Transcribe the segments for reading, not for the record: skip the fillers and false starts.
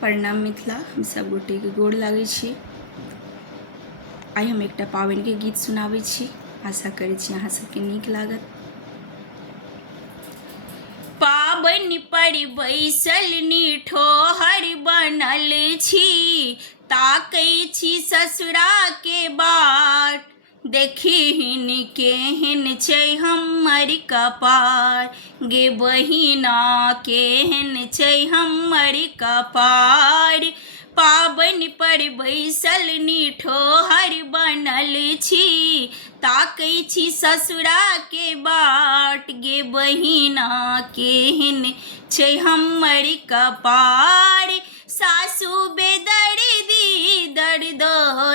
प्रणाम मिथिला, हम सब गोटे के गोड़ लागै छी। आइ हम एकटा पाबनि के गीत सुनाबै छी, आशा करै छी अहाँ सबके नीक लागत। पाबनि पर बैसल निठोहर बनल छी, ताकै छी ससुरा के बाट। देखिहिन केहन छै हमर कपार, गे बहिना केहन छै हमर कपार। पाबनि पर बैसल निठोहर बनल छी, ताकै छी ससुरा के बाट। गे बहिना केहन छै हमर कपार, सासु बेदर्दी दर्द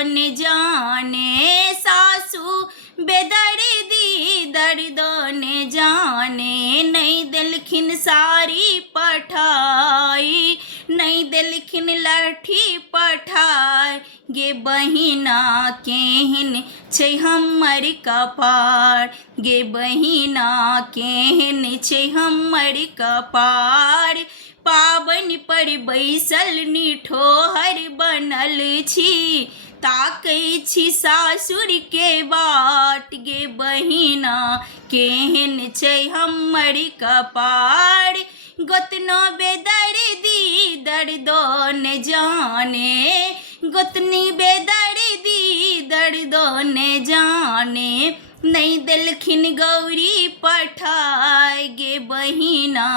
न जाने। सासु बेदर्दी दर्द न जाने, नहीं देलखिन साड़ी पठाई, नहीं देलखिन लहठी पठाई। गे बहिना केहन छै हमर कपार, गे बहिना केहन छै हमर कपार। पाबनि पर बैसल निठोहर बनल छी, ताकै छी सासुर के बाट। गे बहिना केहन छै हमर कपार, गोतना बेदर्दी दर्द न जाने। गोतनी बेदर्दी दर्द न जाने, नहीं देलखिन गौरी पठाई। गे बहिना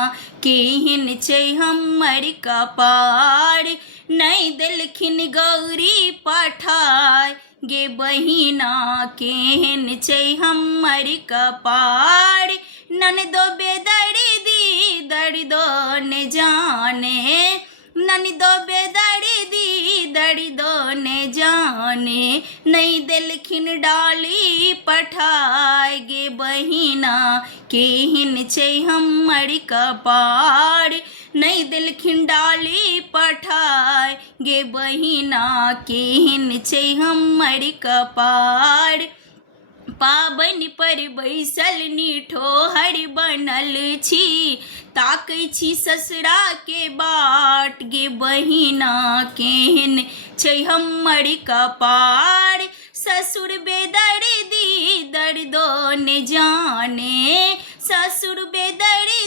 केहन छै हमर कपार, नहीं देलखिन गौरी पठाई। गे बहिना केहन छै हमर कपार, ननदो बेदर्दी दर्द न जाने। ननदो बेदर्दी दर्द न जाने, नहीं देलखिन डाली पठाई। गे बहिना केहन छै हमर कपार, नहीं देलखिन डाली पठाई। गे बहिना केहन छै हमर कपार। पाबनि पर बैसल निठोहर बनल छी, ताकै छी ससुरा के बाट। गे बहिना केहन छै हमर कपार, ससुर बेदर्दी दर्द न जाने। ससुर बेदर्दी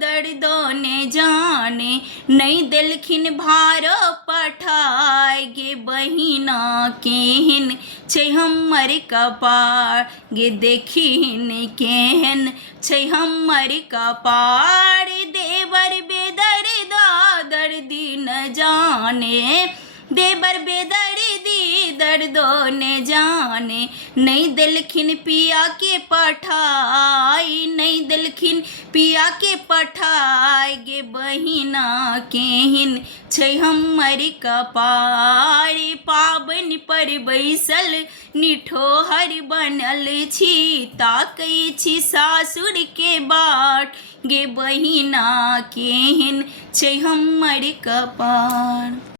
दर्द न जाने, नहीं देलखिन भारो पठाई। गे बहिना केहन छै हमर कपार, गे देखिहिन केहन छै हमर कपार। देवर बेदर्दा दर्दी न जाने। देवर बेदर्दी दर्द न जाने, नहीं देलखिन पिया के पठाई। नहीं देलखिन पिया के पठाई। गे बहिना केहन छै हमर कपार, पाबनि पर बैसल निठोहर बनल छी, ताकै छी सासुर के बाट। गे बहिना केहन छै हमर कपार।